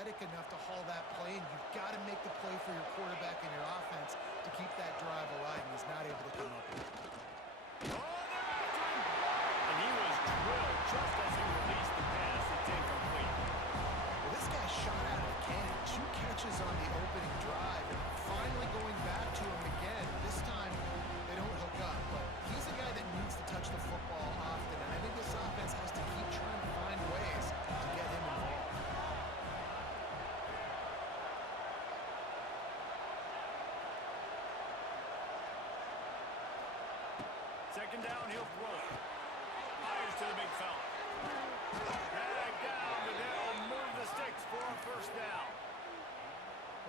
athletic enough to haul that play, and you've got to make the play for your quarterback and your offense to keep that drive alive, and he's not able to come up with it. And he was drilled just as he released the pass. It's incomplete. Well, this guy shot out of a cannon. 2 catches on the opening drive, and finally going back to him again. This time, they don't hook up, but he's a guy that needs to touch the football often, and I think this offense has to keep trying to find ways to get him involved. Second down, he'll throw it. Fires to the big fella. Drag down, but they'll move the sticks for a first down.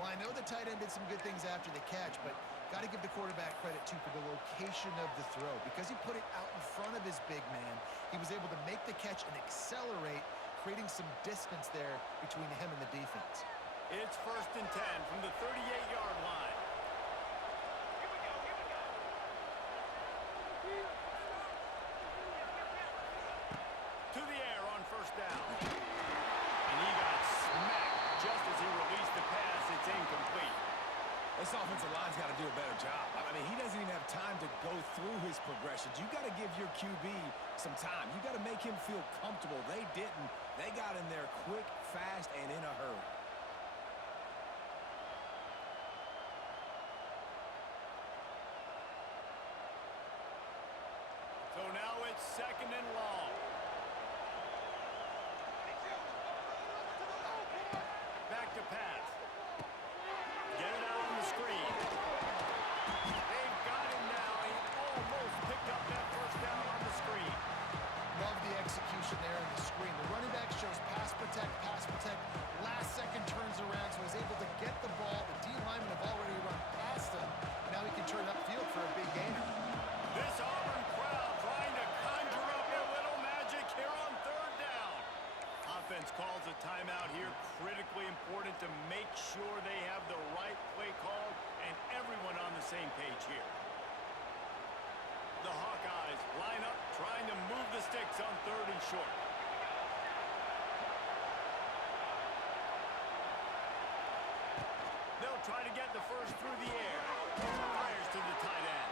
Well, I know the tight end did some good things after the catch, but got to give the quarterback credit, too, for the location of the throw. Because he put it out in front of his big man, he was able to make the catch and accelerate, creating some distance there between him and the defense. It's 1st and 10 from the 38-yard line. To the air on first down. And he got smacked just as he released the pass. It's incomplete. This offensive line's got to do a better job. I mean, he doesn't even have time to go through his progressions. You got to give your QB some time. You got to make him feel comfortable. They didn't. They got in there quick, fast, and in a hurry. So now it's 2nd and long. Back to pass. Get it out on the screen. They've got him now. He almost picked up that first down on the screen. Love the execution there on the screen. The running back shows pass protect, pass protect. Last second turns around, so he's able to get the ball. The D linemen have already run past him. Now he can turn upfield for a big gain. This Auburn crowd trying to conjure up a little magic here on 3rd down. Offense calls a timeout here. Critically important to make sure they have the right play called and everyone on the same page here. The Hawkeyes line up trying to move the sticks on 3rd and short. They'll try to get the first through the air. Fires to the tight end.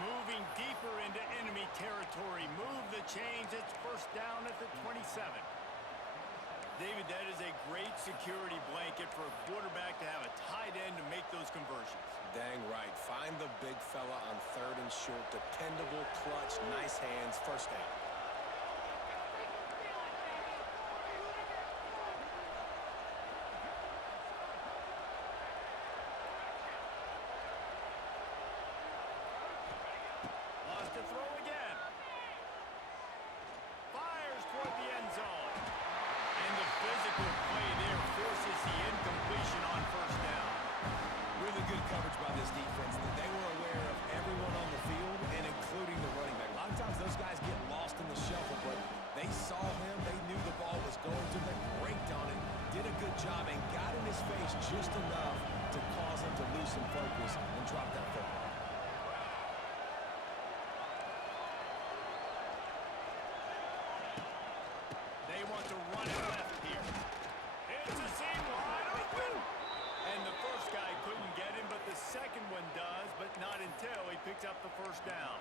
Moving deeper into enemy territory. Move the chains. It's first down at the 27. David, that is a great security blanket for a quarterback to have a tight end to make those conversions. Dang right. Find the big fella on 3rd and short. Dependable, clutch, nice hands, first down. Lost to throw again. Fires toward the end zone. And the physical play there forces the incompletion on first down. Really good coverage by this defense. They were aware of everyone on the field, and including the running back. A lot of times those guys get lost in the shuffle, but they saw him. They knew the ball was going to them, braked on it, did a good job, and got in his face just enough to cause him to lose some focus and drop that football. They want to run it left here. It's a seam wide open. And the first guy couldn't get him, but the second one does, but not until he picks up the first down.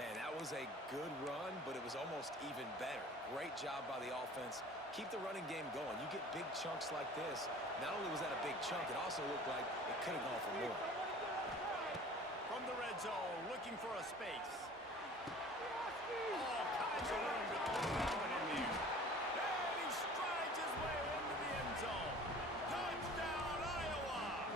Man, that was a good run, but it was almost even better. Great job by the offense. Keep the running game going. You get big chunks like this. Not only was that a big chunk, it also looked like it could have gone for more. From the red zone, looking for a space. All kinds of room to throw that one in there. And he strides his way into the end zone. Touchdown, Iowa!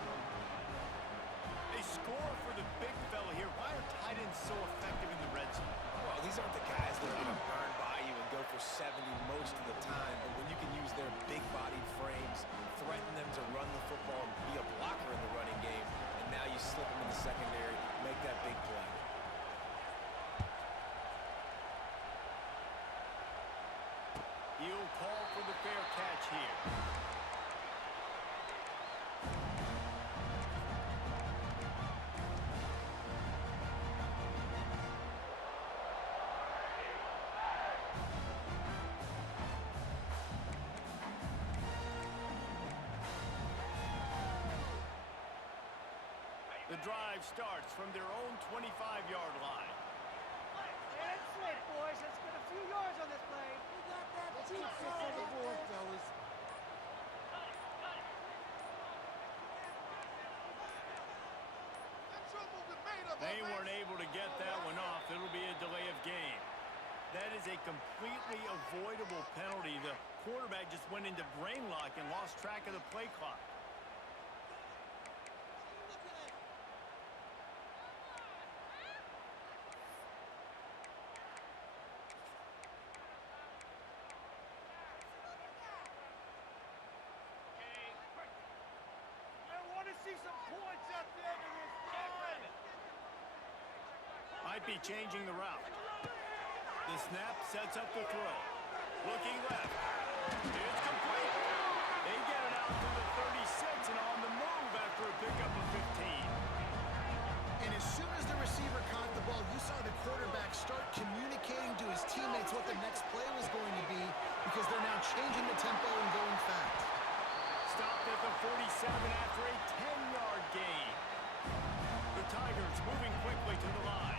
They score for the big fella here. Why are tight ends so effective in the red zone? Well, these aren't the guys that are going to burn by you and go for 70 most of the time, but when you can use their big-bodied frames, threaten them to run the football and be a blocker in the running game, and now you slip them in the secondary, make that big play. drive starts from their own 25-yard line. That's it, boys. Let's get a few yards on this play. We got that. Let's keep this on the board, fellas. They weren't able to get that one off. It'll be a delay of game. That is a completely avoidable penalty. The quarterback just went into brain lock and lost track of the play clock. See some points up there to this game. Might be changing the route. The snap sets up the throw. Looking left. It's complete. They get it out to the 36 and on the move after a pickup of 15. And as soon as the receiver caught the ball, you saw the quarterback start communicating to his teammates what the next play was going to be because they're now changing the tempo and going fast. Stopped at the 47 after a 10-yard gain. The Tigers moving quickly to the line.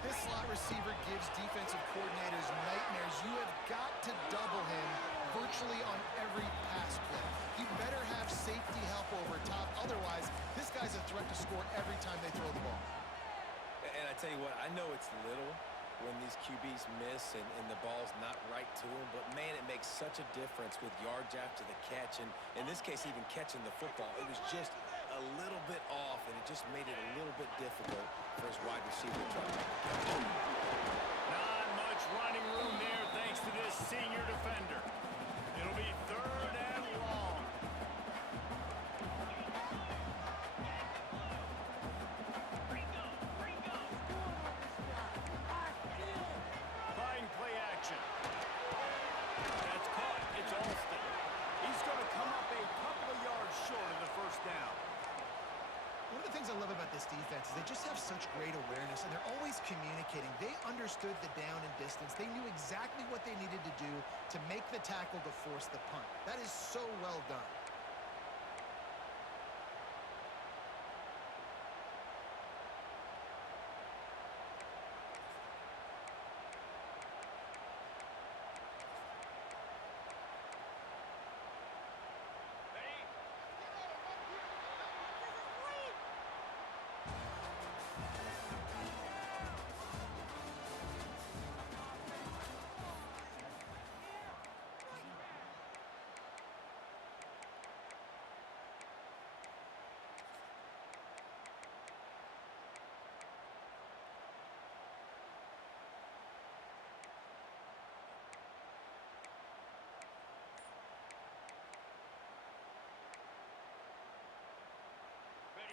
This slot receiver gives defensive coordinators nightmares. You have got to double him virtually on every pass play. You better have safety help over top. Otherwise, this guy's a threat to score every time they throw the ball. And I tell you what, I know it's little when these QBs miss and the ball's not right to them, but man, it makes such a difference with yards after the catch, and in this case, even catching the football. It was just a little bit off, and it just made it a little bit difficult for his wide receiver to try to make the catch. Not much running room there thanks to this senior defender. It'll be 3rd and long. Fine play action. That's caught. It's Alston. He's going to come up a couple of yards short of the first down. One of the things I love about this defense is they just have such great awareness, and they're always communicating. They understood the down and distance. They knew exactly what they needed to do to make the tackle to force the punt. That is so well done.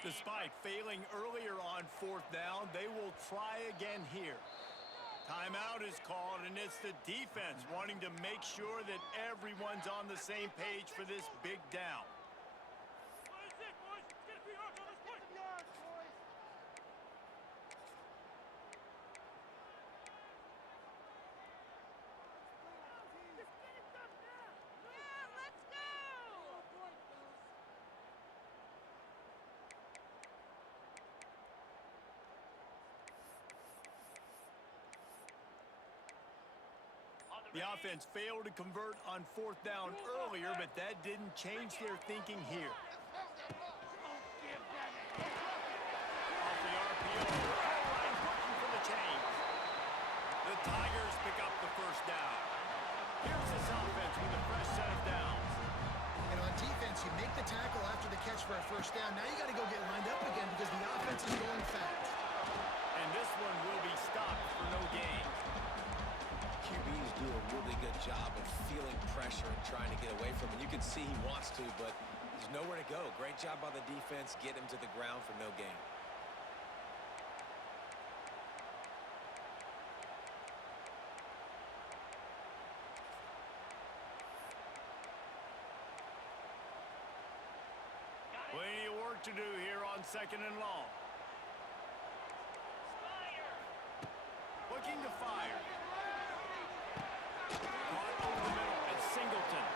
Despite failing earlier on 4th down, they will try again here. Timeout is called, and it's the defense wanting to make sure that everyone's on the same page for this big down. The offense failed to convert on 4th down earlier, but that didn't change their thinking here. Off the RPO, line looking for the change. The Tigers pick up the first down. Here's this offense with a fresh set of downs. And on defense, you make the tackle after the catch for a first down. Now you got to go get lined up again because the offense is going fast. And this one will be stopped for no gain. QBs do a really good job of feeling pressure and trying to get away from it. You can see he wants to, but there's nowhere to go. Great job by the defense. Get him to the ground for no gain. Plenty of work to do here on 2nd and long. Looking to fire. Caught over the middle at Singleton.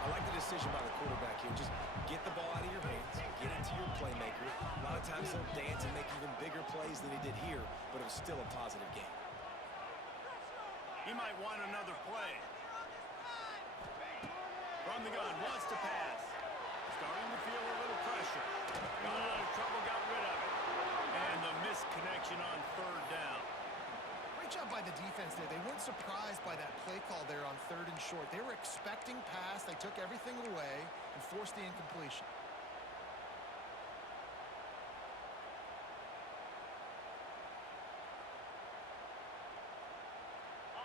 I like the decision by the quarterback here. Just get the ball out of your hands, get it to your playmaker. A lot of times he'll dance and make even bigger plays than he did here, but it was still a positive game. He might want another play. From the gun, wants to pass. Starting to feel a little pressure. Got out of trouble, got rid of it. And the missed connection on third down. Great job by the defense there. They weren't surprised by that play call there on 3rd and short. They were expecting pass. They took everything away and forced the incompletion.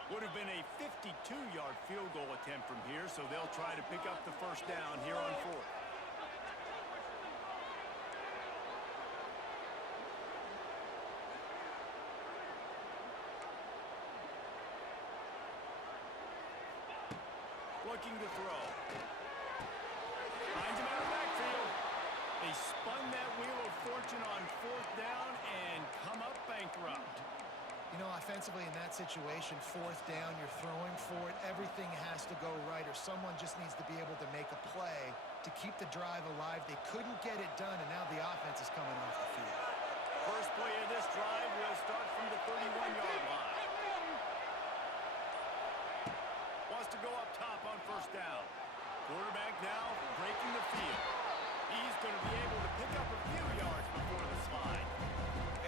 Would have been a 52-yard field goal attempt from here, so they'll try to pick up the first down here on 4th. Looking to throw. Finds him out of the backfield. They spun that wheel of fortune on 4th down and come up bankrupt. You know, offensively in that situation, 4th down, you're throwing for it. Everything has to go right, or someone just needs to be able to make a play to keep the drive alive. They couldn't get it done, and now the offense is coming off the field. First play of this drive will start from the 31-yard line. Wants to go up top on 1st down. Quarterback now breaking the field. He's going to be able to pick up a few yards before the slide.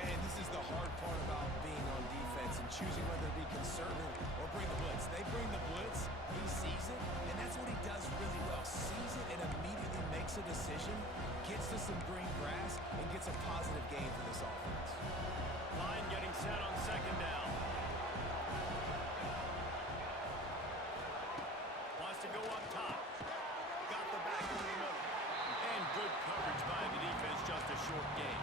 And this is the hard part about being on defense and choosing whether to be conservative or bring the blitz. They bring the blitz, he sees it, and that's what he does really well. Sees it and immediately makes a decision, gets to some green grass, and gets a positive gain for this offense. Line getting set on 2nd down. Wants to go up top. Got the back in the middle. And good coverage by the defense, just a short gain.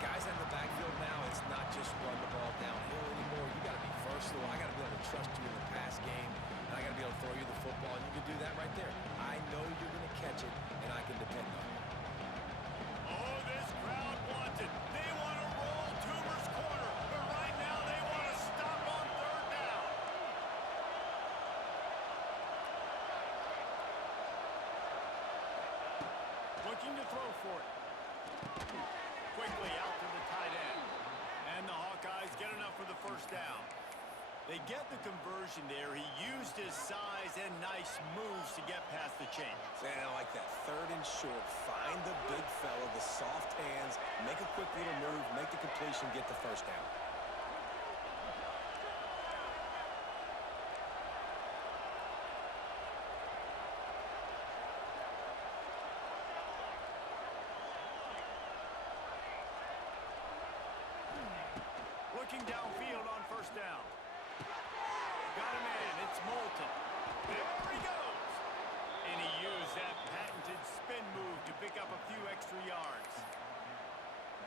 Guys in the backfield now, it's not just run the ball downhill anymore. You got to be versatile. I got to be able to trust you in the pass game, and I got to be able to throw you the football, and you can do that right there. I know you're going to catch it, and I can depend on it. Oh, this crowd wants it. They want to roll Toomer's corner, but right now they want to stop on 3rd down. Looking to throw for it. Quickly out to the tight end. And the Hawkeyes get enough for the 1st down. They get the conversion there. He used his size and nice moves to get past the chains. Man, I like that. 3rd and short. Find the big fella, the soft hands, make a quick little move, make the completion, get the 1st down. Looking downfield on 1st down. Got a man. It's Moulton. There he goes. And he used that patented spin move to pick up a few extra yards.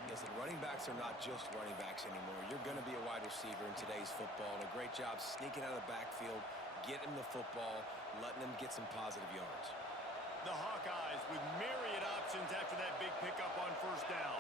Listen, running backs are not just running backs anymore. You're going to be a wide receiver in today's football, and a great job sneaking out of the backfield, getting the football, letting them get some positive yards. The Hawkeyes with myriad options after that big pickup on 1st down.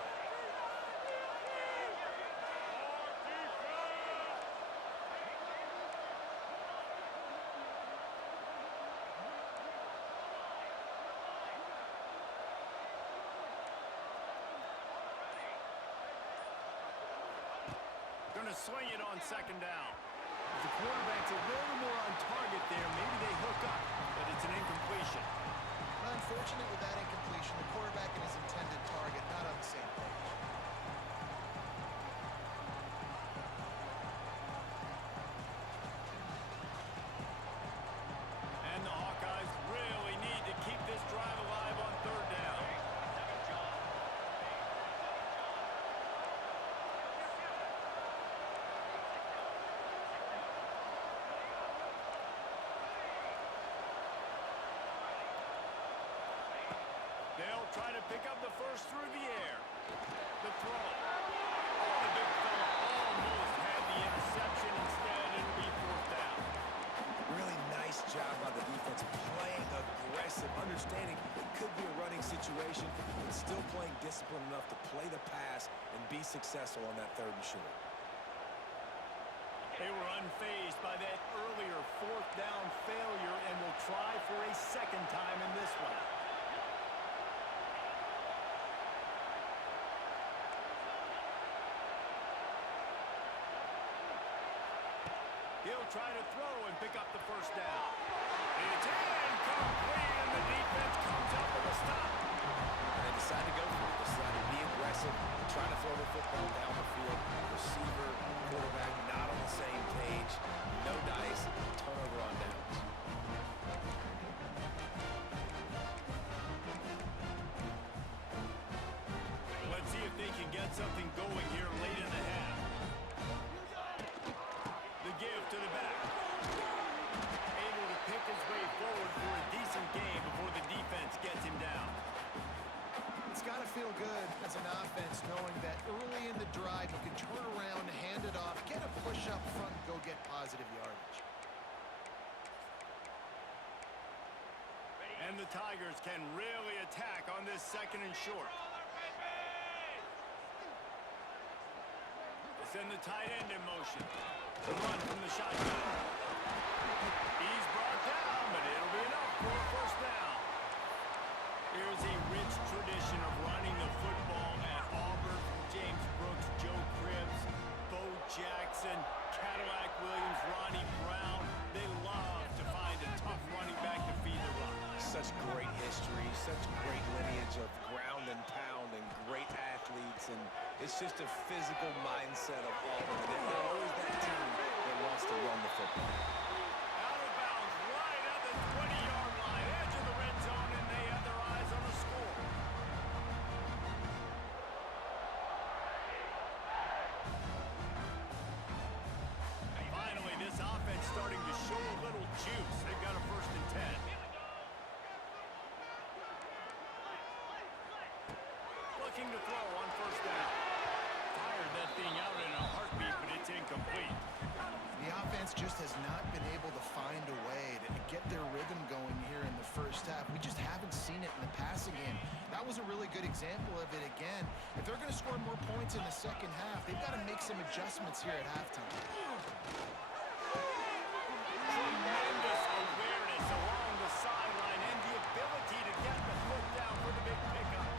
Going to swing it on 2nd down. If the quarterback's a little more on target there, maybe they hook up, but it's an incompletion. Unfortunate with that incompletion, the quarterback and his intended target not on the same page. And the Hawkeyes really need to keep this drive alive on 3rd down. They'll try to pick up the first through the air. The throw. Oh, the big fella almost had the interception. Instead, it'll be 4th down. Really nice job by the defense, playing aggressive, understanding it could be a running situation, but still playing disciplined enough to play the pass and be successful on that 3rd and short. They were unfazed by that earlier 4th down failure and will try for a a second time in this one. He'll try to throw and pick up the first down. It's incomplete, and the defense comes up with a stop. And they decide to go for it. They decide to be aggressive, try to throw the football down the field. Receiver, quarterback, not on the same page. No dice, turnover on downs. Let's see if they can get something going here late in the half. The give to the back. Able to pick his way forward for a decent game before the defense gets him down. It's got to feel good as an offense knowing that early in the drive you can turn around, hand it off, get a push up front, and go get positive yardage. And the Tigers can really attack on this second and short. They send the tight end in motion. The run from the shotgun. He's brought down, but it'll be enough for a first down. Here's a rich tradition of running the football at Auburn. James Brooks, Joe Cribbs, Bo Jackson, Cadillac Williams, Ronnie Brown. They love to find a tough running back to feed the run. Such great history, such great lineage of ground and pound and great athletes, and it's just a physical mindset of Auburn. They're always that team that wants to run the football. Out of bounds, right at the 20-yard line, edge of the red zone, and they have their eyes on the score. Finally, this offense starting to show a little juice. They've got a 1st and 10. Looking to throw on 1st down. Fired that thing out in a heartbeat, but it's incomplete. The offense just has not been able to find a way to get their rhythm going here in the first half. We just haven't seen it in the passing game. That was a really good example of it again. If they're going to score more points in the second half, they've got to make some adjustments here at halftime. Tremendous awareness along the sideline and the ability to get the foot down for the big pickup.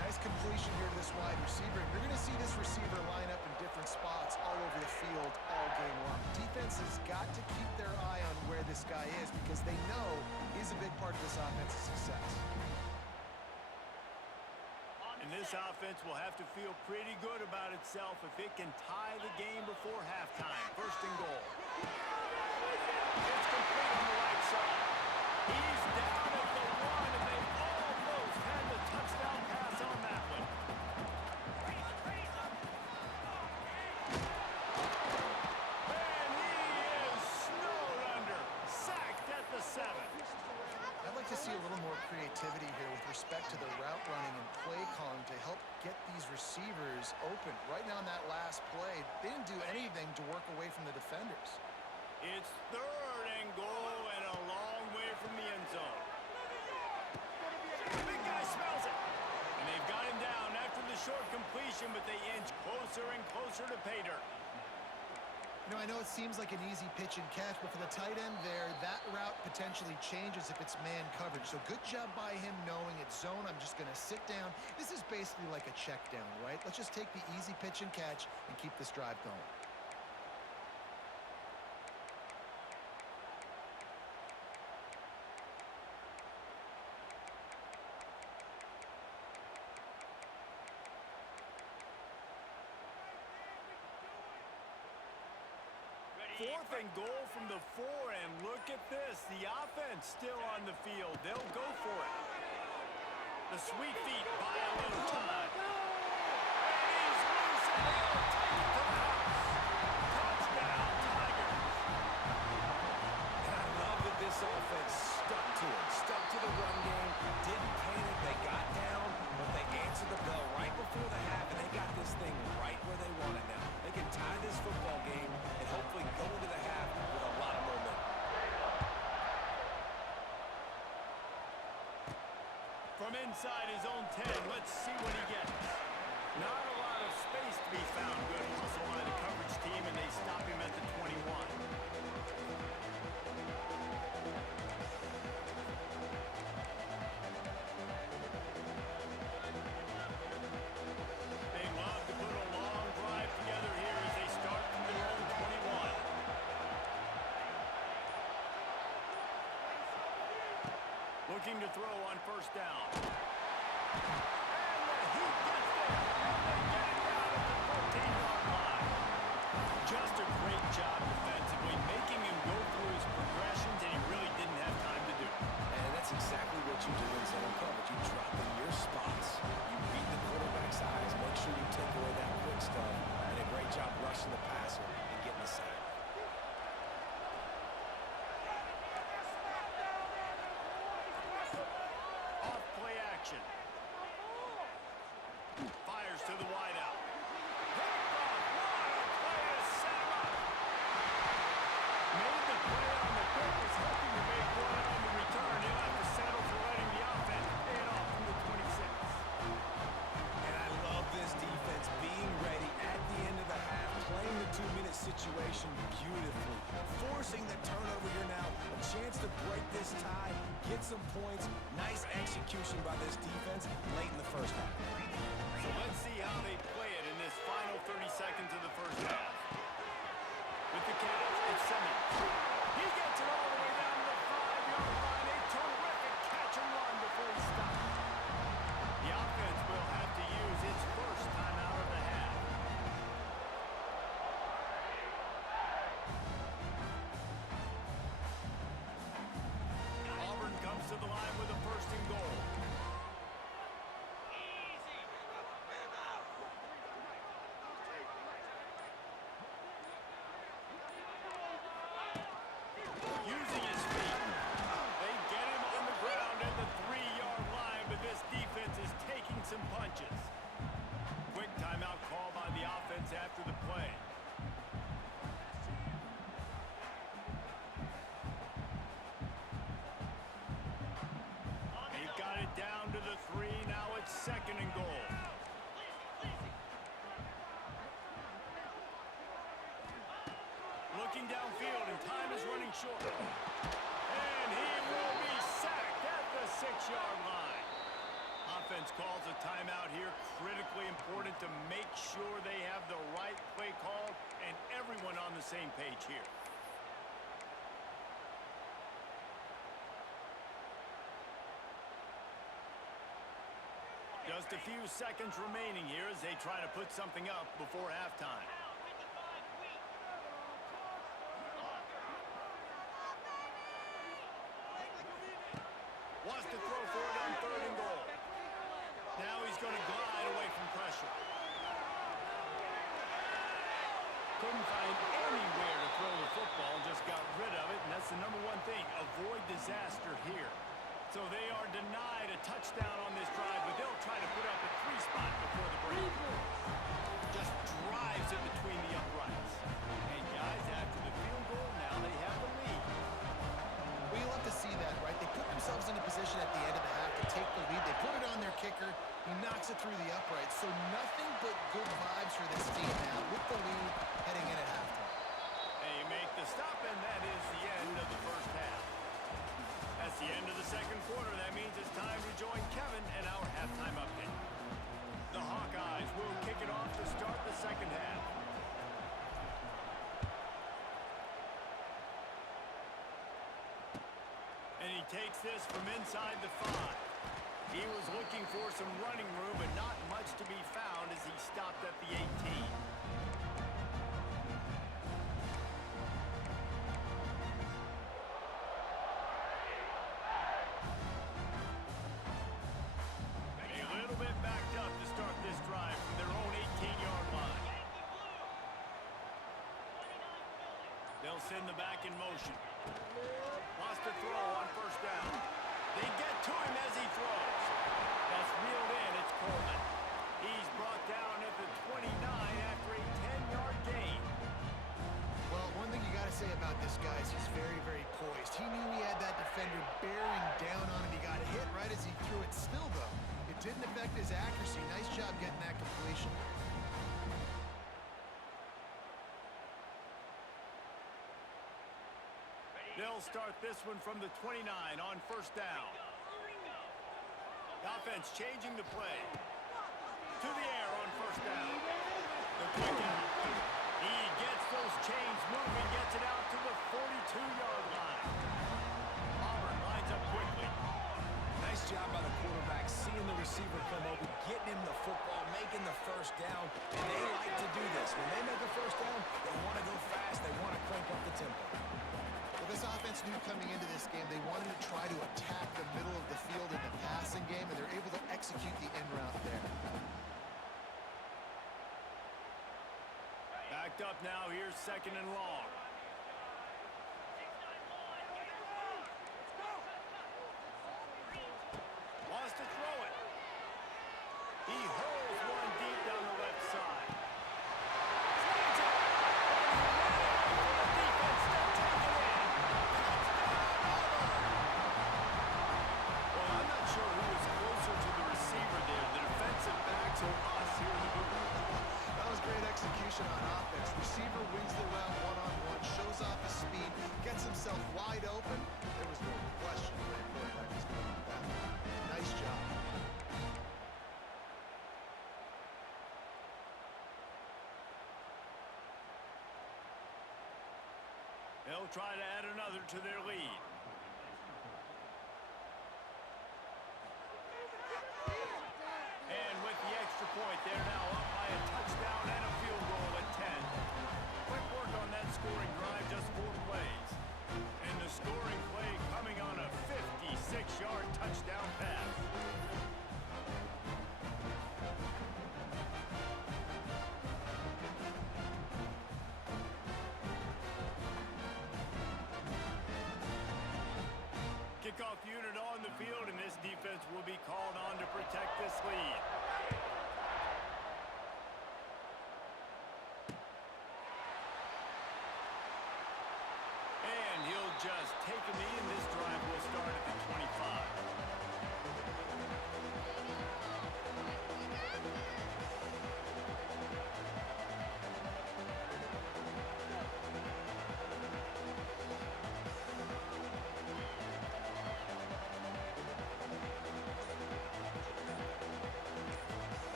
Nice completion here to this wide receiver. You're going to see this receiver line up in different spots all over the field all game long. Defense has got to keep their eye on where this guy is because they know he's a big part of this offense's success. And this offense will have to feel pretty good about itself if it can tie the game before halftime. 1st and goal. It's complete on the right side. He's down at the 1, and they almost had the touchdown pass on that one. And he is snowed under. Sacked at the 7. I'd like to see a little more creativity here with respect to the route running and play calling to help get these receivers open. Right now on that last play, they didn't do anything to work away from the defenders. It's 3rd and goal and a long way from the end zone. The big guy smells it. And they've got him down after the short completion, but they inch closer and closer to pay dirt. You know, I know it seems like an easy pitch and catch, but for the tight end there, that route potentially changes if it's man coverage. So good job by him knowing it's zone. I'm just going to sit down. This is basically like a check down, right? Let's just take the easy pitch and catch and keep this drive going. Fourth and goal from the 4, and look at this. The offense still on the field. They'll go for it. The sweet feet buy a little time. And he's loose, and they'll take it to the house. Touchdown, Tigers. And I love that this offense stuck to it, stuck to the run game, didn't panic. They got down, but they answered the bell right before the half, and they got this thing right where they want it now. They can tie this football game and hopefully go into the half with a lot of momentum. From inside his own 10, let's see what he gets. Not a lot of space to be found. Good hustle by the coverage team, and they stop him at the 21. Looking to throw on first down. And the heat gets there. And they get it down at the 14-yard line. Just a great job defensively, making him go through his progressions, and he really didn't have time to do it. And that's exactly what you do in zone coverage. You drop in your spots. You beat the quarterback's eyes. Make sure you take away that quick stuff. And a great job rushing the passer and getting the sack. Off play action. Fires to the wideout. Picked off. What a play to set him up. Made the play on the pick, was hoping to make one on the return. He'll have to settle for letting the offense pay it off from the 26. And I love this defense being ready at the end of the half, playing the 2-minute situation beautifully, forcing the turnover here now, a chance to break this tie, get some points. Nice execution by this defense late in the first half. So let's see how they play it in this final 30 seconds of the first half. With the catch, it's Simmons. He gets it all the way down to the 5-yard line. A terrific catch and run before he stopped. The offense will have to use its first timeout of the half. Auburn comes to the line with a first and goal. Using his feet. They get him on the ground at the 3-yard line, but this defense is taking some punches. Quick timeout call by the offense after the play. He got it down to the 3. Now it's second and goal. Looking downfield, and time is running short. And he will be sacked at the 6-yard line. Offense calls a timeout here. Critically important to make sure they have the right play call and everyone on the same page here. Just a few seconds remaining here as they try to put something up before halftime. Wants to throw for it on third and goal. Now he's going to glide away from pressure. Couldn't find anywhere to throw the football, just got rid of it, and that's the number one thing. Avoid disaster here. So they are denied a touchdown on this drive, but they'll try to put up a 3-spot before the break. Just drives it between the uprights. And guys, after the field goal, now they have the lead. Well, you love to see that, right? They put themselves in a position at the end of the half to take the lead. They put it on their kicker. He knocks it through the uprights. So nothing but good vibes for this team now with the lead heading in at halftime. They make the stop, and that is the end of the first half. That's the end of the second quarter. That means it's time to join Kevin and our halftime update. The Hawkeyes will kick it off to start the second half. And he takes this from inside the 5. He was looking for some running room, but not much to be found as he stopped at the 18. A little bit backed up to start this drive from their own 18-yard line. They'll send the back in motion. Wants to throw on first down. They get to him as he throws. That's reeled in. It's Coleman. He's brought down at the 29 after a 10-yard gain. Well, one thing you got to say about this guy is he's very, very poised. He knew he had that defender bearing down on him. He got hit right as he threw it. Still, though, it didn't affect his accuracy. Nice job getting that completion. They'll start this one from the 29 on first down. The offense changing the play. To the air on first down. The quick out. He gets those chains moving, gets it out to the 42-yard line. Auburn lines up quickly. receiver come open, getting him the football, making the first down, and they like to do this. When they make a first down, they want to go fast. They want to crank up the tempo. Well, this offense knew coming into this game they wanted to try to attack the middle of the field in the passing game, and they're able to execute the end route there. Backed up now. Here's 2nd and long. Wants to throw it. He hurls one deep down the left side. Slides it. The defense still taking it in. Touchdown, Auburn. Well, I'm not sure who was closer to the receiver there, the defensive backs or us here in the booth. That was great execution on offense. Receiver wins the route one-on-one, shows off his speed, gets himself wide open. There was no question that quarterback was going with that. Nice job. They'll try to add another to their lead. And with the extra point, they're now up by a touchdown and a field goal at 10. Quick work on that scoring drive, just 4 plays. And the scoring play coming on a 56-yard touchdown pass. Kickoff unit on the field, and this defense will be called on to protect this lead. And he'll just take a knee, and this drive will start at the 25.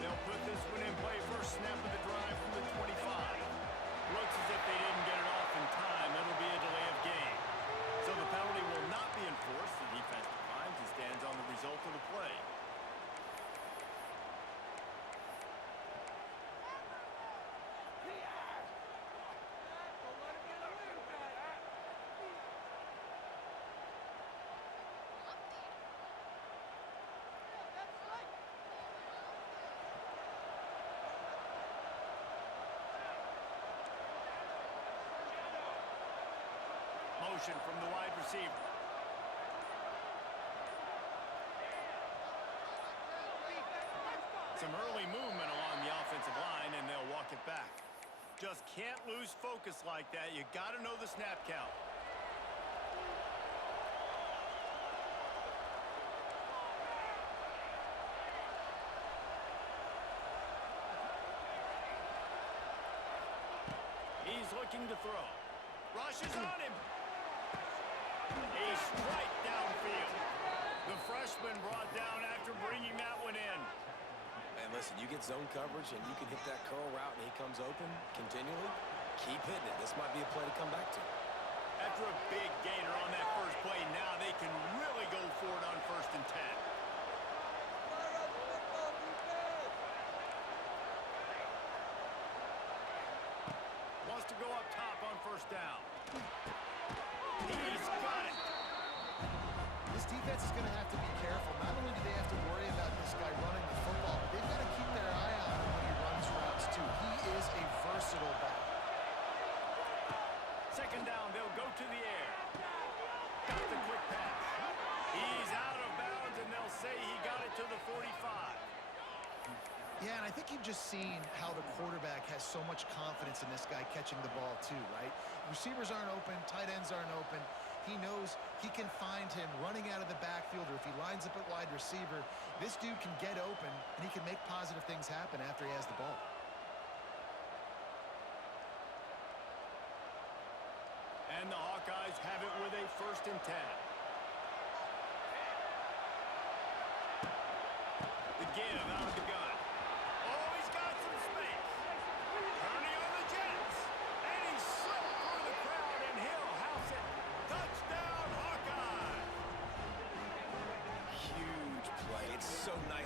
They'll put this one in play. First snap of the drive from the 25. Looks as if they didn't get it off in time. It'll be a delay of game. So the penalty will not be enforced. The defense declines and stands on the result of the play. Motion from the wide receiver. Some early movement along the offensive line, and they'll walk it back. Just can't lose focus like that. You got to know the snap count. He's looking to throw. Rushes on him. A strike downfield. The freshman brought down after bringing that one in. And listen, you get zone coverage and you can hit that curl route and he comes open continually, keep hitting it. This might be a play to come back to. After a big gainer on that first play, now they can really go for it on 1st and 10. Wants to go up top on 1st down. He's got it. This defense is going to have to be careful. Not only do they have to worry about this guy running the football, but they've got to keep their eye on him when he runs routes, too. He is a versatile back. 2nd down, they'll go to the air. Got the quick pass. He's out of bounds, and they'll say he got it to the 45. Yeah, and I think you've just seen how the quarterback has so much confidence in this guy catching the ball too, right? Receivers aren't open, tight ends aren't open. He knows he can find him running out of the backfield, or if he lines up at wide receiver, this dude can get open, and he can make positive things happen after he has the ball. And the Hawkeyes have it with a 1st and 10. The give out of the gun. Oh, he's got some space. Turning on the Jets. And he slipped through the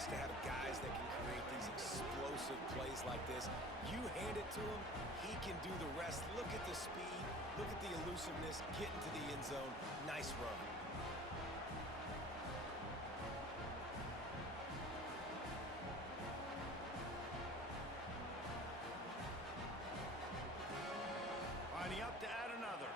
nice to have guys that can create these explosive plays like this. You hand it to him, he can do the rest. Look at the speed. Look at the elusiveness. Get into the end zone. Nice run. Lining up to add another.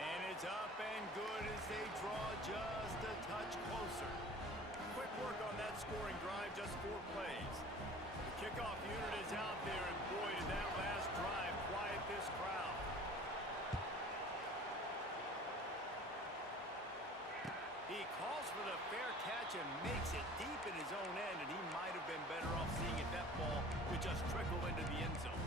And it's up and good as they draw just a touch closer. Quick work on that scoring drive, just 4 plays. The kickoff unit is out there, and boy, did that last drive quiet this crowd. He calls for the fair catch and makes it deep in his own end, and he might have been better off seeing if that ball would just trickle into the end zone.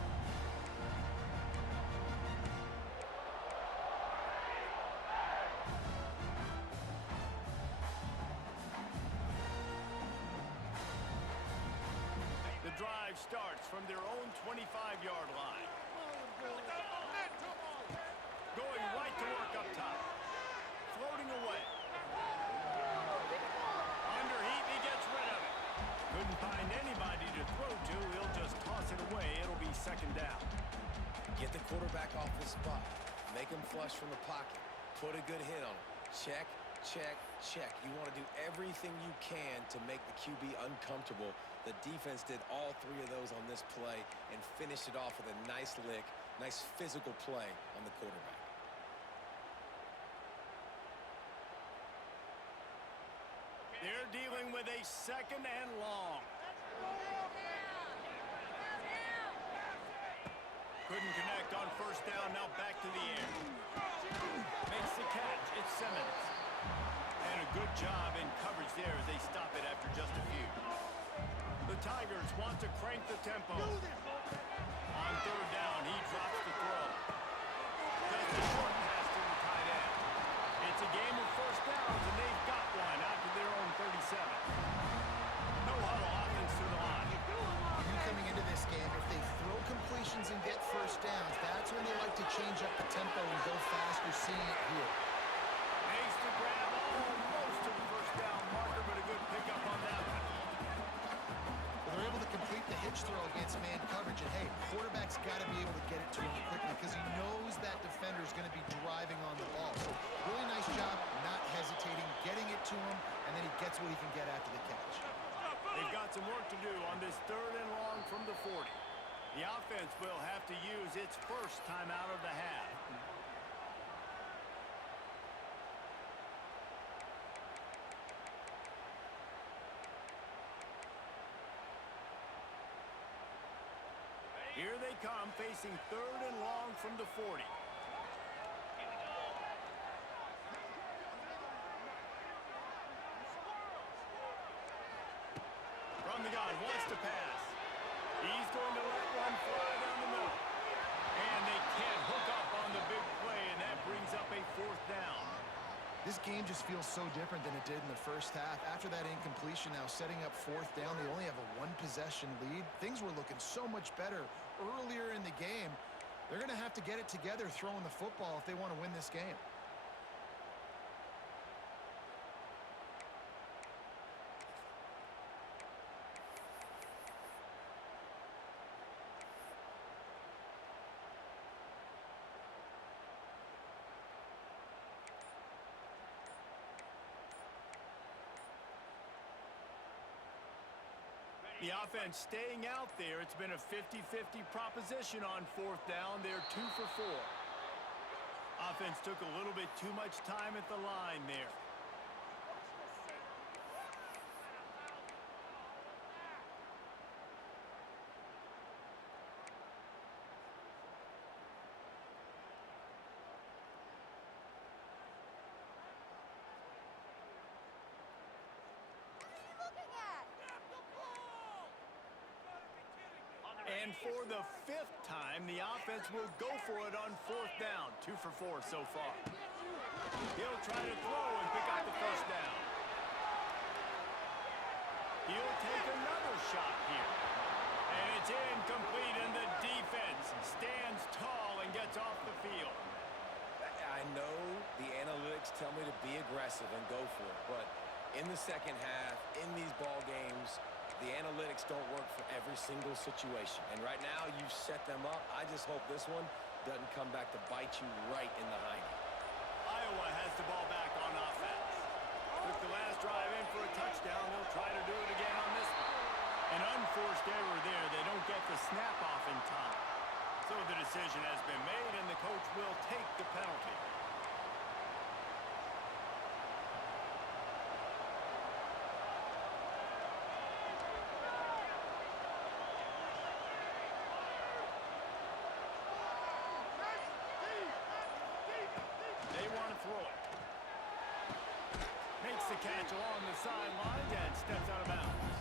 The drive starts from their own 25-yard line. Going right to work up top. Floating away. Under heat, he gets rid of it. Couldn't find anybody to throw to. He'll just toss it away. It'll be second down. Get the quarterback off the spot. Make him flush from the pocket. Put a good hit on him. Check, check, check. You want to do everything you can to make the QB uncomfortable. The defense did all 3 of those on this play and finished it off with a nice lick, nice physical play on the quarterback. They're dealing with a second and long. Couldn't connect on first down. Now back to the air. Makes the catch. It's Simmons. And a good job in coverage there as they stop it after just a few. The Tigers want to crank the tempo. On third down, he drops the throw. Just a short pass to the tight end. It's a game of first downs, and they've got one out to their own 37. No huddle, offense to the line. You coming into this game, if they throw completions and get first downs, that's when they like to change up the tempo and go fast. You're seeing it here. Makes the grab almost to the first down marker, but a good pickup on that one. They're able to complete the hitch throw against man coverage, and hey, quarterback's got to be able to get it to him quickly because he knows that defender's going to be driving on the ball. So really nice job, not hesitating, getting it to him, and then he gets what he can get after the catch. They've got some work to do on this third and long from the 40. The offense will have to use its first time out of the half. Here they come, facing third and long from the 40. From the gun, wants to pass. He's going to let one fly down the middle. And they can't hook up on the big play, and that brings up a fourth down. This game just feels so different than it did in the first half. After that incompletion, now setting up fourth down, they only have a 1-possession lead. Things were looking so much better earlier in the game. They're going to have to get it together throwing the football if they want to win this game. The offense staying out there. It's been a 50-50 proposition on fourth down. They're 2 for 4. Offense took a little bit too much time at the line there. And for the 5th time, the offense will go for it on fourth down. 2 for 4 so far. He'll try to throw and pick up the first down. He'll take another shot here. And it's incomplete, and the defense stands tall and gets off the field. I know the analytics tell me to be aggressive and go for it, but in the second half, in these ball games, the analytics don't work for every single situation. And right now, you've set them up. I just hope this one doesn't come back to bite you right in the hiney. Iowa has the ball back on offense. Took the last drive in for a touchdown. They'll try to do it again on this one. An unforced error there. They don't get the snap off in time. So the decision has been made, and the coach will take the penalty. They want to throw it. Makes the catch along the sideline and steps out of bounds.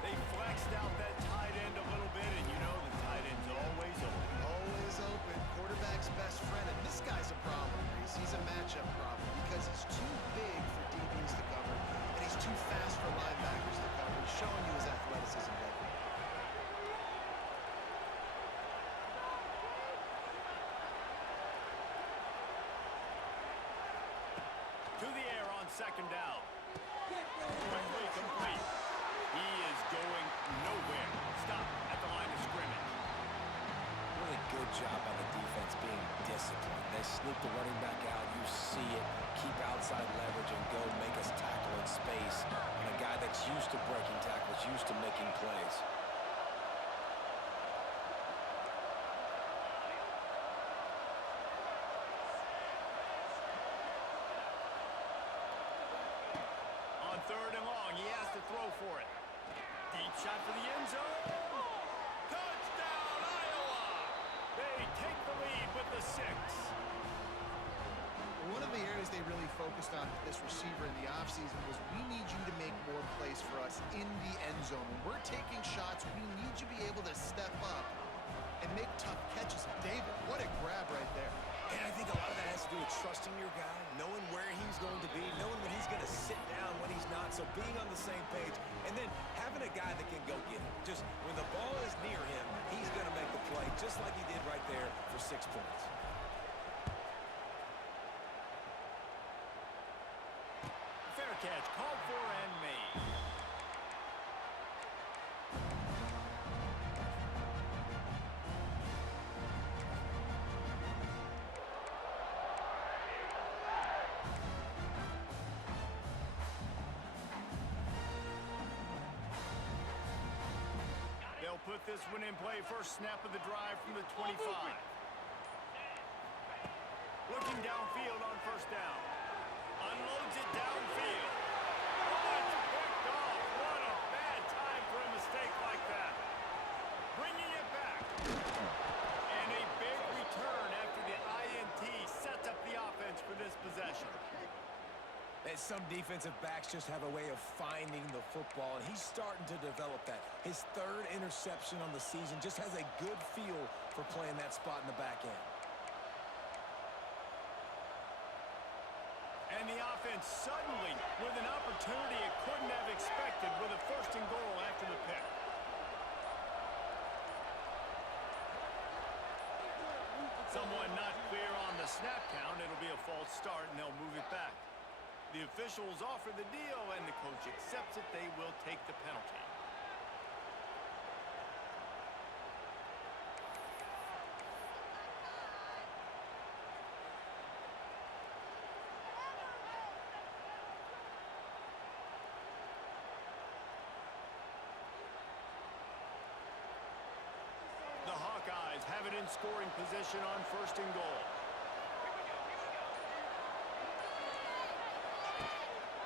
They flexed out that tight end a little bit, and you know the tight end's always open. Always open. Quarterback's best friend. And this guy's a problem, Reese. He's a matchup problem because he's too big for DBs to cover, and he's too fast for linebackers to cover. He's showing you his athleticism, baby. To the air on second down. Quickly complete. He is going nowhere. Stop at the line of scrimmage. Really good job by the defense being disciplined. They sneak the running back out. You see it. Keep outside leverage and go make us tackle in space. And a guy that's used to breaking tackles, used to making plays. On third and long, he has to throw for it. Deep shot for the end zone. Touchdown, Iowa! They take the lead with the 6. One of the areas they really focused on with this receiver in the offseason was we need you to make more plays for us in the end zone. When we're taking shots, we need you to be able to step up and make tough catches. David, what a grab right there. And I think a lot of that has to do with trusting your guy, knowing where he's going to be, knowing when he's going to sit down, when he's not. So being on the same page, and then having a guy that can go get him. Just when the ball is near him, he's going to make the play, just like he did right there for 6 points. Fair catch, called for and made. They'll put this one in play. First snap of the drive from the 25. Looking downfield on first down. Unloads it downfield. Oh, it's picked off. What a bad time for a mistake like that. Bringing it back. And a big return after the INT sets up the offense for this possession. And some defensive backs just have a way of finding the football, and he's starting to develop that. His 3rd interception on the season just has a good feel for playing that spot in the back end. And the offense suddenly with an opportunity it couldn't have expected with a 1st and goal after the pick. Someone not clear on the snap count. It'll be a false start, and they'll move it back. The officials offer the deal, and the coach accepts it. They will take the penalty. The Hawkeyes have it in scoring position on 1st and goal.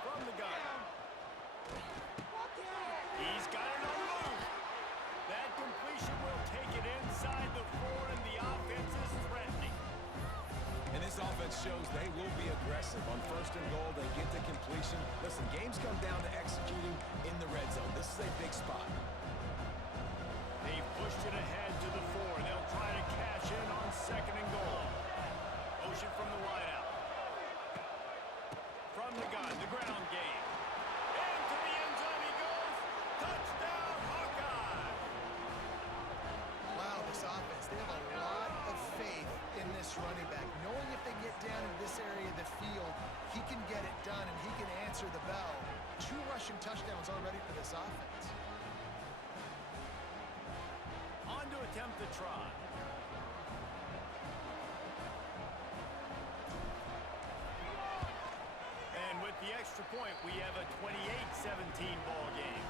From the gun. He's got it on the move. That completion will take it inside the 4, and the offense is threatening. And this offense shows they will be aggressive. On 1st and goal, they get the completion. Listen, games come down to executing in the red zone. This is a big spot. They've pushed it ahead to the 4. They'll try to cash in on 2nd and goal. Motion from the wideout. From the gun, the ground game. Into the end zone he goes. Touchdown, Hawkeye! Wow, this offense, they have a lot of faith in this running back, knowing if they get down and done, and he can answer the bell. 2 rushing touchdowns already for this offense. On to attempt the try. And with the extra point, we have a 28-17 ball game.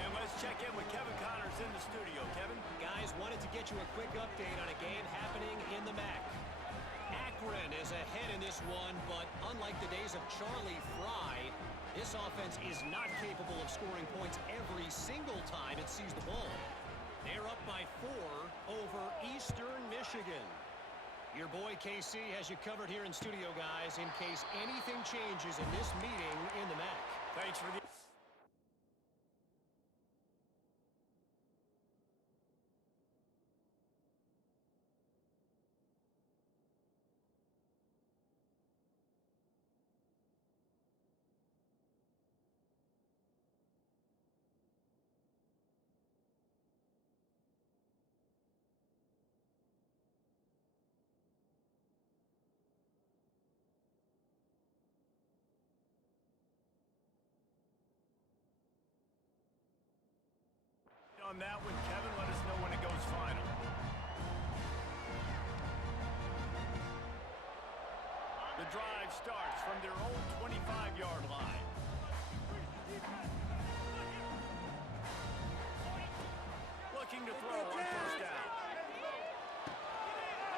And let's check in with Kevin Connors in the studio. Kevin? Guys, wanted to get you a quick update on a game happening in the MAC. Akron is ahead in this one, but unlike the days of Charlie Fry, this offense is not capable of scoring points every single time it sees the ball. They're up by 4 over Eastern Michigan. Your boy KC has you covered here in studio, guys, in case anything changes in this meeting in the MAC. Thanks for the... On that one, Kevin, let us know when it goes final. The drive starts from their own 25-yard line. Looking to throw on first down.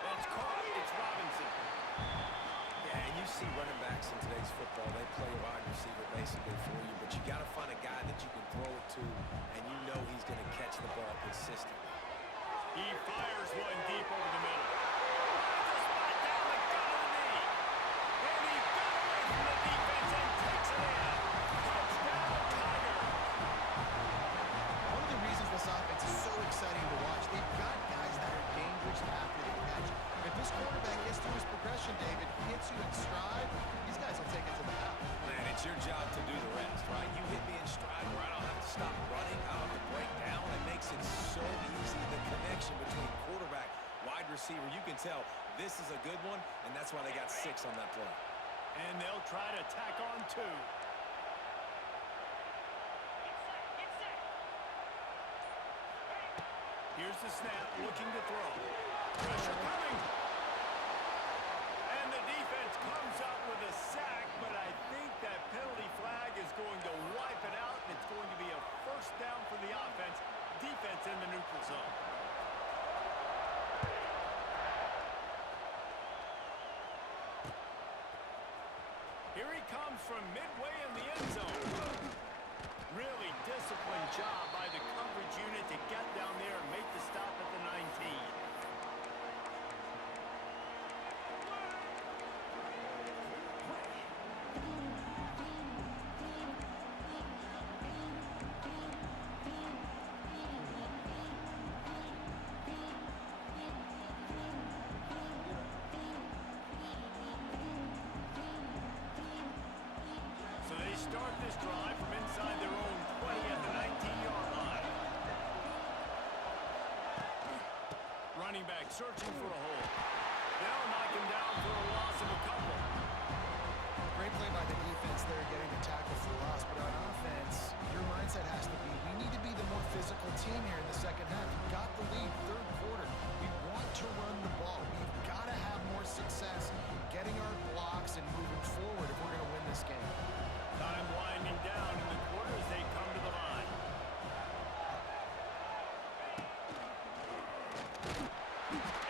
That's caught. It's Robinson. Yeah, and you see running backs in today's football, they play a wide receiver basically for you, but you got to find a guy that you can throw it to, and you know he's going to catch the ball consistently. He fires one deep over the middle. Just spot down the gut of the knee. And he got away from the defense and takes it in. Touchdown, Tigers. One of the reasons this offense is so exciting to watch, they've got guys that are dangerous after the catch. If this quarterback gets through his progression, David, hits you in stride, these guys will take it to the house. Man, it's your job to do the rest, right? You hit me in stride where I don't have to stop running, I don't have to break down. It makes it so easy, the connection between quarterback, wide receiver. You can tell this is a good one, and that's why they got 6 on that play. And they'll try to tack on 2. Here's the snap, looking to throw. Pressure coming. And the defense comes up with a sack, but I think that penalty flag is going to wipe it out, and it's going to be a first down for the offense. Defense in the neutral zone. Here he comes from midway in the end zone. Really disciplined job by the coverage unit to get down there and make the stop at the 19. So they start this drive from inside their own 20 at the 19-yard line. Running back searching for a hole. They'll knock him down for a loss of a couple. Great play by the defense there, getting the tackle for loss. But on offense, your mindset has to be, we need to be the more physical team here in the second half. We got the lead, third quarter. We want to run the ball. We've got to have more success getting our blocks and moving forward if we're going to win this game. Time winding down in the quarter as they come to the line.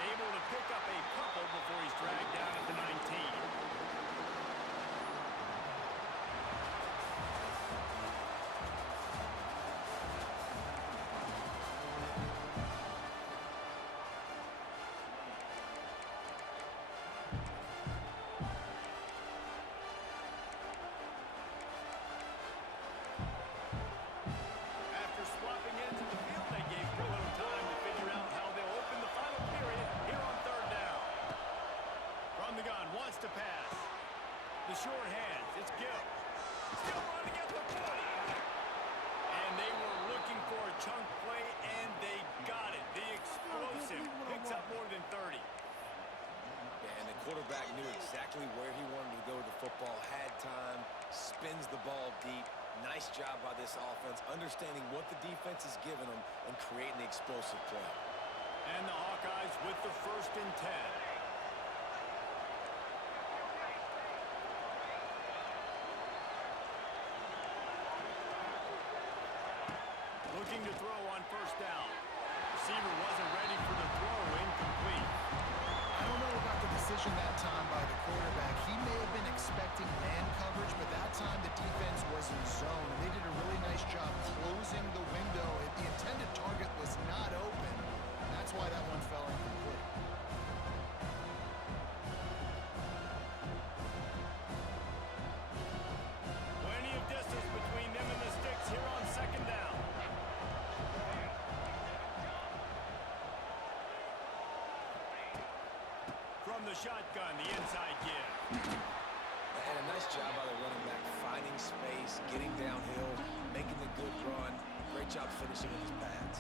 Able to pick up a couple before he's dragged down at the 19. spins the ball deep. Nice job by this offense, understanding what the defense is giving them and creating the explosive play. And the Hawkeyes with the 1st and 10. Looking to throw on 1st down. Receiver wasn't ready for the throw, incomplete. I don't know about the decision that time by the quarterback. He may have been expecting man coverage, but that time the defense was in zone, and they did a really nice job closing the window. The intended target was not open. That's why that one fell incomplete. Plenty of distance between them and the sticks here on 2nd down. From the shotgun, the inside give. And a nice job by the running back, finding space, getting downhill, making the good run. Great job finishing with his pads.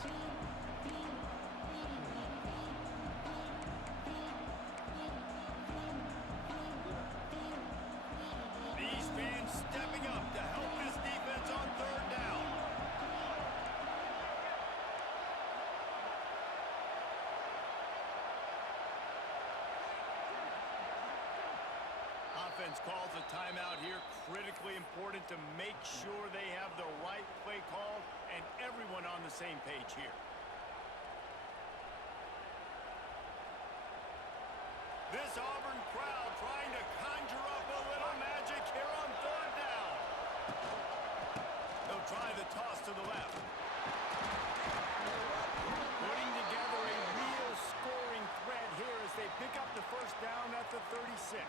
These fans stepping up to help this defense on 3rd down. Offense calls a timeout here. Critically important to make sure they have the right play call and everyone on the same page here. This Auburn crowd trying to conjure up a little magic here on 3rd down. They'll try the toss to the left. Putting together a real scoring threat here as they pick up the 1st down at the 36.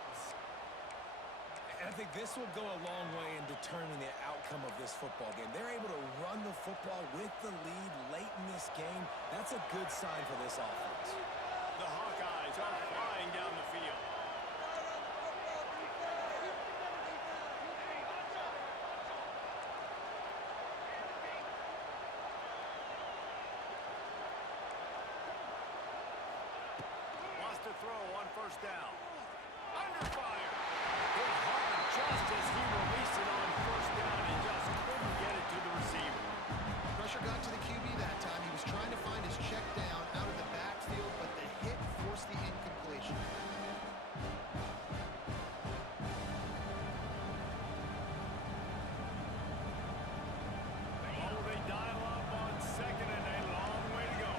And I think this will go a long way in determining the outcome of this football game. They're able to run the football with the lead late in this game. That's a good sign for this offense. The Hawkeyes are flying down the field. Wants to throw on 1st down. Under fire. Hit hard just as he released it on 1st down and just couldn't get it to the receiver. Pressure got to the QB that time. He was trying to find his check down out of the backfield, but the hit forced the incompletion. Oh, they dial up on 2nd and a long way to go.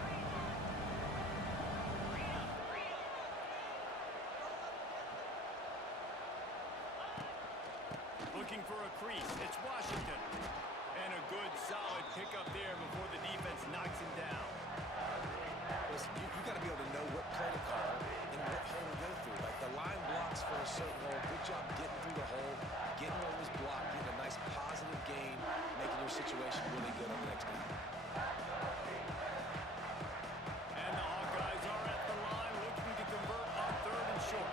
Looking for a crease. It's Washington. And a good, solid pickup there before the defense knocks him down. Listen, you got to be able to know what play to call and what hole to go through. Like the line blocks for a certain hole. Good job getting through the hole, getting what was blocked, getting a nice positive gain, making your situation really good on the next game. And the Hawkeyes are at the line looking to convert on 3rd and short.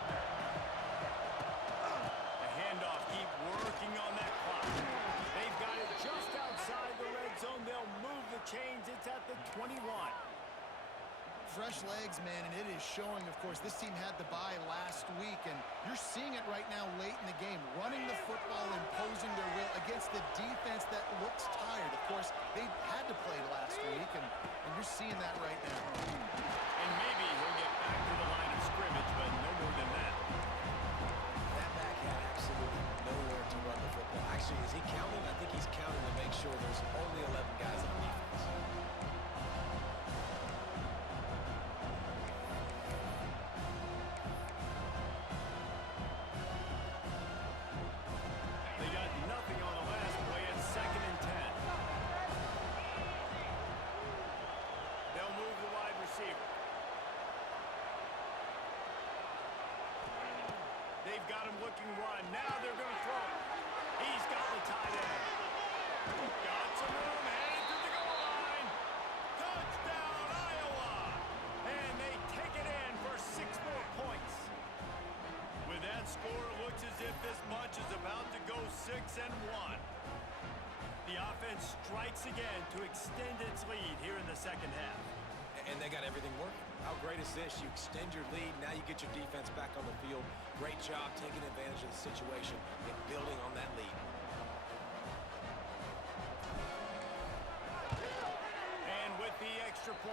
The handoff, keep working on that clock. They've got it just outside the red zone. They'll move the chains. It's at the 21. Fresh legs, man, and it is showing, of course. This team had the bye last week, and you're seeing it right now late in the game. Running the football, imposing their will against the defense that looks tired. Of course, they had to play last week, and you're seeing that right now. And maybe he'll get back to the line of scrimmage, but no more than that. That back had absolutely nowhere to run the football. Actually, is he counting? I think he's counting to make sure there's only 11 guys on defense. They got nothing on the last play. It's 2nd and 10. They'll move the wide receiver. They've got him looking run. Now they're going to throw it. He's got the tight end. Got some room, headed to the goal line. Touchdown, Iowa! And they take it in for 6 more points. With that score, it looks as if this bunch is about to go 6-1. The offense strikes again to extend its lead here in the 2nd half. And they got everything working. How great is this? You extend your lead. Now you get your defense back on the field. Great job taking advantage of the situation and building on that lead.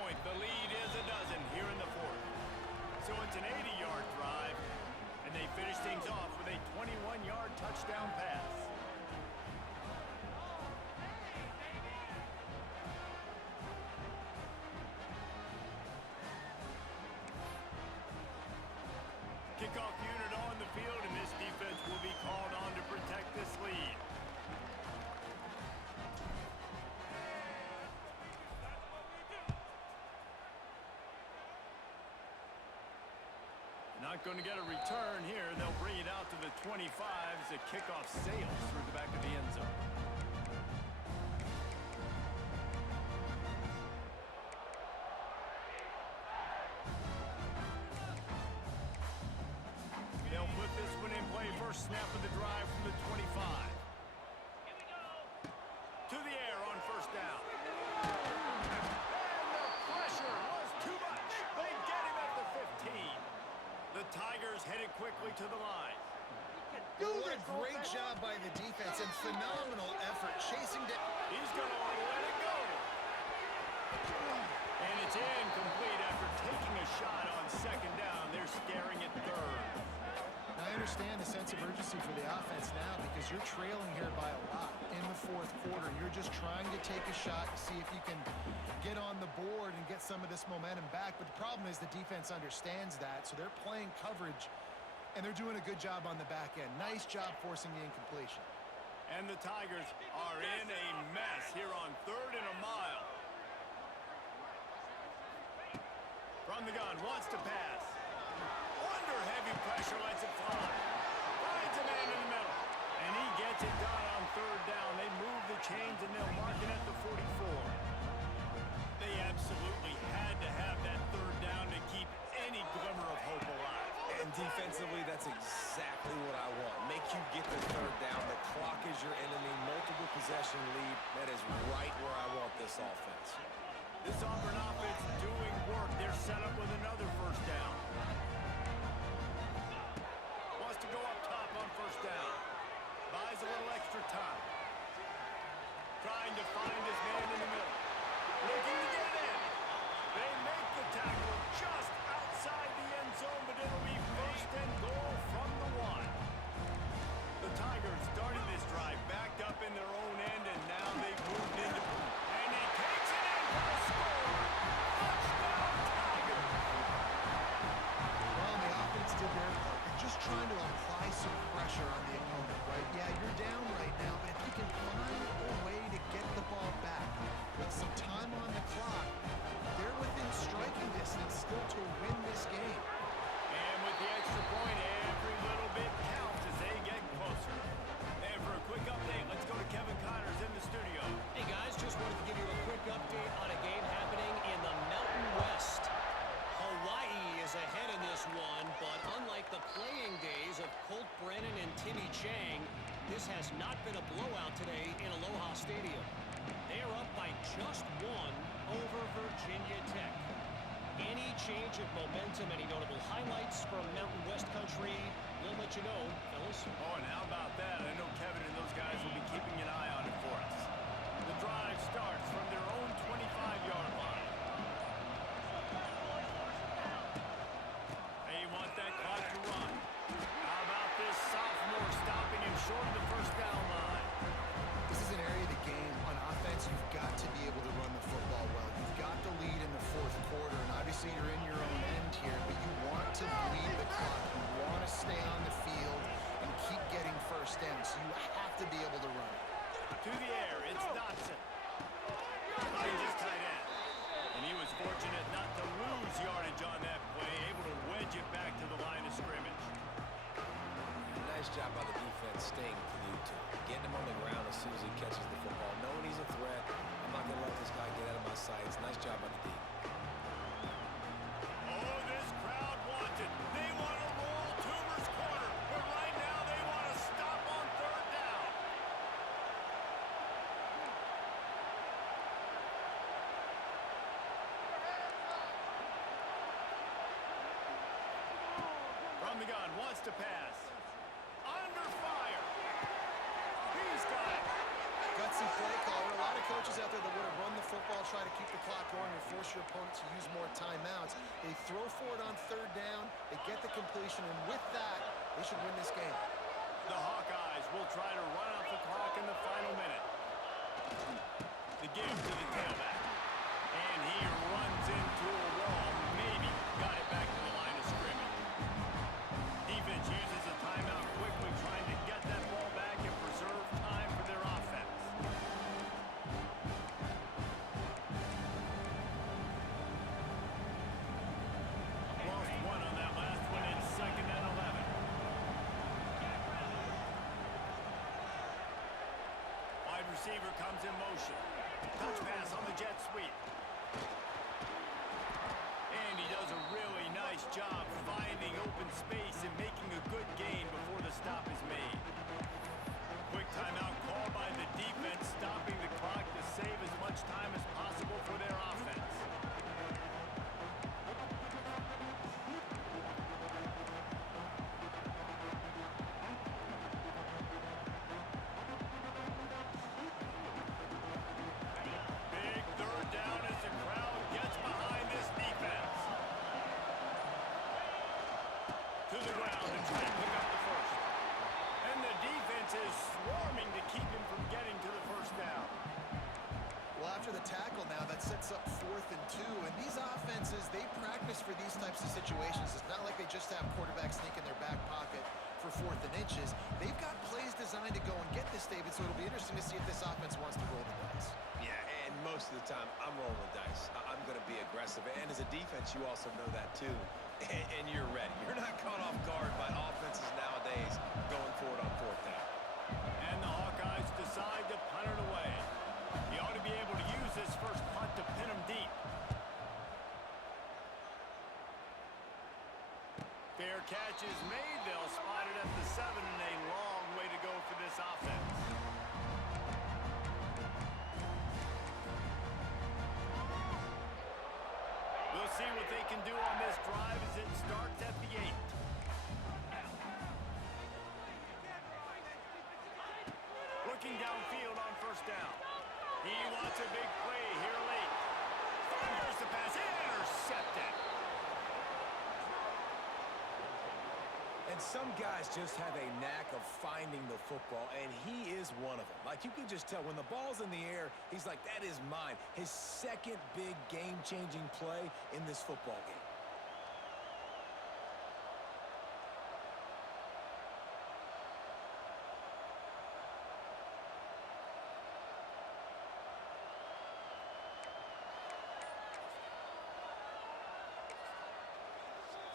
point. The lead is a dozen here in the fourth. So it's an 80-yard drive, and they finish things off with a 21-yard touchdown pass. Kickoff unit on the field, and this defense will be called on to protect this lead. Not going to get a return here. They'll bring it out to the 25 as the kickoff sails through the back of the end zone. They'll put this one in play. First snap of the drive from the 25. To the air on first down. And the pressure was too much. They get him at the 15. The Tigers headed quickly to the line. What a great job by the defense and phenomenal effort chasing down. He's going to let it go. And it's incomplete after taking a shot on second down. They're staring at third. I understand the sense of urgency for the offense now because you're trailing here by a lot in the fourth quarter. You're just trying to take a shot to see if you can get on the board and get some of this momentum back. But the problem is the defense understands that, so they're playing coverage, and they're doing a good job on the back end. Nice job forcing the incompletion. And the Tigers are in a mess here on 3rd and a mile. From the gun, wants to pass. Under heavy pressure, lets it fly. Finds a man in the middle. And he gets it done on 3rd down. They move the chains, and they'll mark it at the 44. They absolutely had to have that 3rd down to keep any glimmer of hope alive. And defensively, that's exactly what I want. Make you get the 3rd down. The clock is your enemy. Multiple possession lead. That is right where I want this offense. This Auburn offense doing work. They're set up with another first down. Wants to go up top on first down. Buys a little extra time. Trying to find his man in the middle. Looking to get in. They make the tackle just outside the end zone, but it'll be 1st and goal from the 1. The Tigers started this drive backed up in their own end, and now they've moved into... And he takes it in for the score. Touchdown, Tigers! Well, the offense did their part. You're just trying to apply some pressure on the opponent, right? Yeah, you're down right now, but if you can find a way to get the ball back with some time on the clock, they're within striking distance still to win this game. And with the extra point, every little bit counts as they get closer. And for a quick update, let's go to Kevin Connors in the studio. Hey guys, just wanted to give you a quick update on a game happening in the Mountain West. Hawaii is ahead in this one, but unlike the playing days of Colt Brennan and Timmy Chang, this has not been a blowout today in Aloha Stadium. They are up by just 1 over Virginia Tech. Any change of momentum, any notable highlights from Mountain West country, we'll let you know, fellas. Oh, and how about that? I know Kevin and those guys will be keeping an eye on it for us. The drive starts from their own 25-yard line. They want that clock to run. How about this sophomore stopping him short of the first down line? This is an area of the game on offense you've got to be able to run the football well. You've got the lead in the fourth quarter, and obviously you're in your own end here, but you want to bleed the clock. You want to stay on the field and keep getting first down, so you have to be able to run it. To the air, it's Dotson. Finds his tight end. And he was fortunate not to lose yardage on that play, able to wedge it back to the line of scrimmage. Nice job by the defense staying glued to him. Getting him on the ground as soon as he catches the football. Knowing he's a threat. I'm not going to let this guy get out of my sights. Nice job by the D. Oh, this crowd wants it. They want to roll Toomer's corner. But right now they want to stop on 3rd down. From the gun, wants to pass. Under fire. He's got it. Gutsy play caller. A lot of coaches out there that would have run the football try to keep the clock going and force your opponent to use more timeouts. They throw for it on third down, they get the completion, and with that, they should win this game. The Hawkeyes will try to run out the clock in the final minute. The give to the tailback. And he runs into a wall. Maybe got it back to the line of scrimmage. Defense uses a timeout quickly, trying to get that ball back and preserve time for their offense. Lost one on that last one. It's 2nd and 11. Wide receiver comes in motion. Touch pass on the jet sweep. And he does a really nice job finding open space and making a good gain before the stop is made. Quick timeout called by the defense, stopping the clock to save as much time as possible for their offense. Big third down as the crowd gets behind this defense. To the ground and try to pick up the first. And the defense is swarming to keep him from getting to the first down. Well, after the tackle now, that sets up 4th and 2. And these offenses, they practice for these types of situations. It's not like they just have quarterbacks sneak in their back pocket for 4th and inches. They've got plays designed to go and get this, David, so it'll be interesting to see if this offense wants to roll the dice. Yeah, and most of the time, I'm rolling the dice. I'm going to be aggressive. And as a defense, you also know that, too. And you're ready. You're not caught off guard by offenses nowadays going for it on 4th down. And the Hawkeyes decide to punt it away. He ought to be able to use this first punt to pin him deep. Fair catch is made. They'll spot it at the 7, and a long way to go for this offense. We'll see what they can do on this drive as it starts at the 8. Looking downfield on first down. He wants a big play here late. Fires the pass. Intercepted. And some guys just have a knack of finding the football, and he is one of them. Like, you can just tell when the ball's in the air, he's like, that is mine. His second big game-changing play in this football game.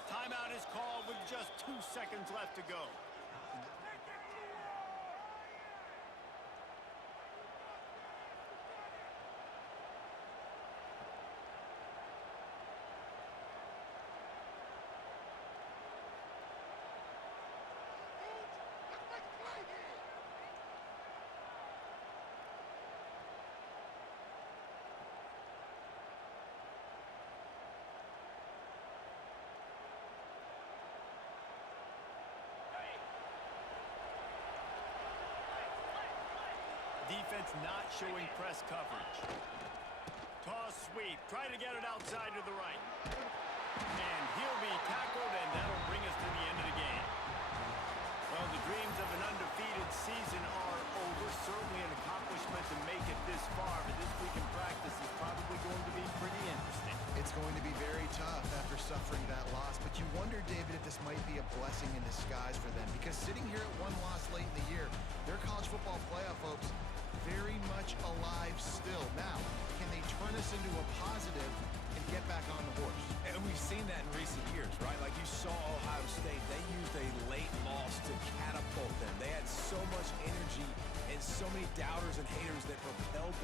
Timeout is called with just 2 seconds left to go. Defense not showing press coverage. Toss sweep. Try to get it outside to the right. And he'll be tackled, and that'll bring us to the end of the game. Well, the dreams of an undefeated season are over. Certainly an accomplishment to make it this far, but this week in practice is probably going to be pretty interesting. It's going to be very tough after suffering that loss, but you wonder, David, if this might be a blessing in disguise for them, because sitting here at one loss late in the year, their college football playoff hopes very much alive still. Now, can they turn this into a positive and get back on the horse? And we've seen that in recent years, right? Like you saw Ohio State, they used a late loss to catapult them. They had so much energy and so many doubters and haters that propelled them.